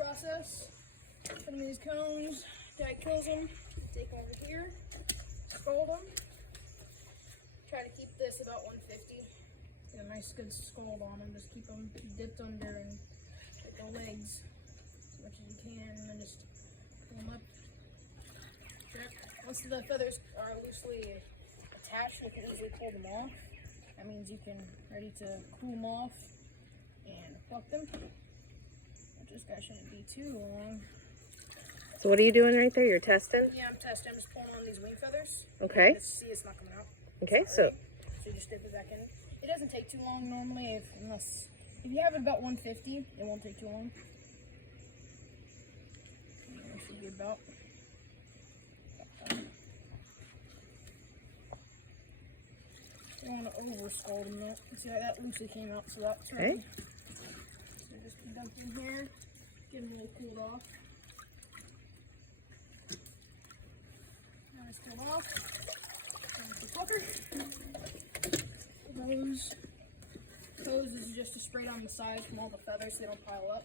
process. Put them in these cones. Dad kills them. Take them over here. Scald them. Try to keep this about 150. Get a nice good scald on them. Just keep them dipped under and get the legs as much as you can, and then just pull them up. Once the feathers are loosely attached, you can easily pull them off. That means you can ready to cool them off and pluck them. But this guy shouldn't be too long. So what are you doing right there? You're testing? Yeah, I'm testing. I'm just pulling on these wing feathers. Okay. See, it's not coming out. Okay, so you just dip it back in. It doesn't take too long normally, if you have it about 150, it won't take too long. That should be about. You don't want to over scald them though. See how that loosely came out, so that's right. Okay. So just dump in here, get them a little cooled off. Now it's cooled off. The plucker. Hose is just to spray down the sides from all the feathers so they don't pile up.